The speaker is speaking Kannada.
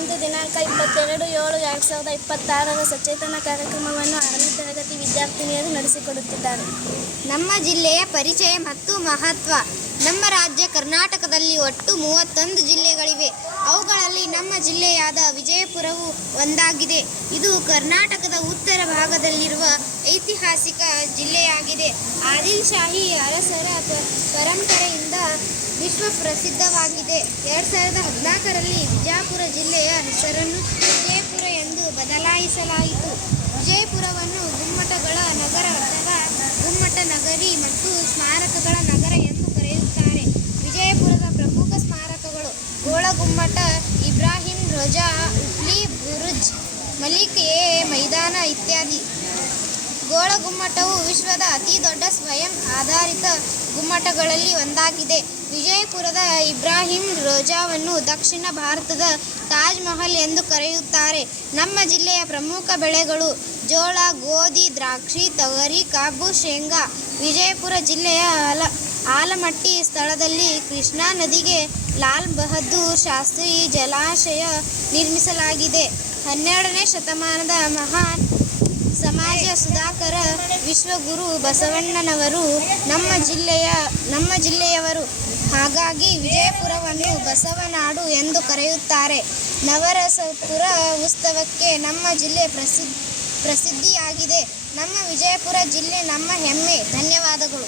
ಇಂದು ದಿನಾಂಕ 22/7/2026 ಸಚೇತನ ಕಾರ್ಯಕ್ರಮವನ್ನು 6ನೇ ತರಗತಿ ವಿದ್ಯಾರ್ಥಿನಿಯರು ನಡೆಸಿಕೊಡುತ್ತಿದ್ದಾರೆ. ನಮ್ಮ ಜಿಲ್ಲೆಯ ಪರಿಚಯ ಮತ್ತು ಮಹತ್ವ. ನಮ್ಮ ರಾಜ್ಯ ಕರ್ನಾಟಕದಲ್ಲಿ ಒಟ್ಟು 31 ಜಿಲ್ಲೆಗಳಿವೆ. ಅವುಗಳಲ್ಲಿ ನಮ್ಮ ಜಿಲ್ಲೆಯಾದ ವಿಜಯಪುರವು ಒಂದಾಗಿದೆ. ಇದು ಕರ್ನಾಟಕದ ಉತ್ತರ ಭಾಗದಲ್ಲಿರುವ ಐತಿಹಾಸಿಕ ಜಿಲ್ಲೆಯಾಗಿದೆ. ಆದಿಲ್ಶಾಹಿ ಅರಸರ ಪರಂಪರೆಯಿಂದ ವಿಶ್ವ ಪ್ರಸಿದ್ಧವಾಗಿದೆ. 2014ರಲ್ಲಿ ವಿಜಯಪುರ ಜಿಲ್ಲೆಯ ಹೆಸರನ್ನು ವಿಜಯಪುರ ಎಂದು ಬದಲಾಯಿಸಲಾಯಿತು. ವಿಜಯಪುರವನ್ನು ಗುಮ್ಮಟಗಳ ನಗರ ಅಥವಾ ಗುಮ್ಮಟ ನಗರಿ ಮತ್ತು ಸ್ಮಾರಕಗಳ ನಗರ ಎಂದು ಕರೆಯುತ್ತಾರೆ. ವಿಜಯಪುರದ ಪ್ರಮುಖ ಸ್ಮಾರಕಗಳು: ಗೋಳಗುಮ್ಮಟ, ಇಬ್ರಾಹಿಂ ರೋಜಾ, ಉಪ್ಲಿ ಬುರುಜ್, ಮಲಿಕ್ ಎ ಮೈದಾನ ಇತ್ಯಾದಿ. ಗೋಳಗುಮ್ಮಟವು ವಿಶ್ವದ ಅತಿ ದೊಡ್ಡ ಸ್ವಯಂ ಆಧಾರಿತ ಗುಮ್ಮಟಗಳಲ್ಲಿ ಒಂದಾಗಿದೆ. ವಿಜಯಪುರದ ಇಬ್ರಾಹಿಂ ರೋಜಾವನ್ನು ದಕ್ಷಿಣ ಭಾರತದ ತಾಜ್ ಮಹಲ್ ಎಂದು ಕರೆಯುತ್ತಾರೆ. ನಮ್ಮ ಜಿಲ್ಲೆಯ ಪ್ರಮುಖ ಬೆಳೆಗಳು: ಜೋಳ, ಗೋಧಿ, ದ್ರಾಕ್ಷಿ, ತೊಗರಿ, ಕಬ್ಬು, ಶೇಂಗಾ. ವಿಜಯಪುರ ಜಿಲ್ಲೆಯ ಆಲಮಟ್ಟಿ ಸ್ಥಳದಲ್ಲಿ ಕೃಷ್ಣಾ ನದಿಗೆ ಲಾಲ್ ಬಹದ್ದೂರ್ ಶಾಸ್ತ್ರಿ ಜಲಾಶಯ ನಿರ್ಮಿಸಲಾಗಿದೆ. 12ನೇ ಶತಮಾನದ ಮಹಾನ್ ಸಮಾಜ ಸುಧಾಕರ ವಿಶ್ವಗುರು ಬಸವಣ್ಣನವರು ನಮ್ಮ ಜಿಲ್ಲೆಯವರು. ಹಾಗಾಗಿ ವಿಜಯಪುರವನ್ನು ಬಸವನಾಡು ಎಂದು ಕರೆಯುತ್ತಾರೆ. ನವರಸಪುರ ಉತ್ಸವಕ್ಕೆ ನಮ್ಮ ಜಿಲ್ಲೆ ಪ್ರಸಿದ್ಧಿಯಾಗಿದೆ. ನಮ್ಮ ವಿಜಯಪುರ ಜಿಲ್ಲೆ ನಮ್ಮ ಹೆಮ್ಮೆ. ಧನ್ಯವಾದಗಳು.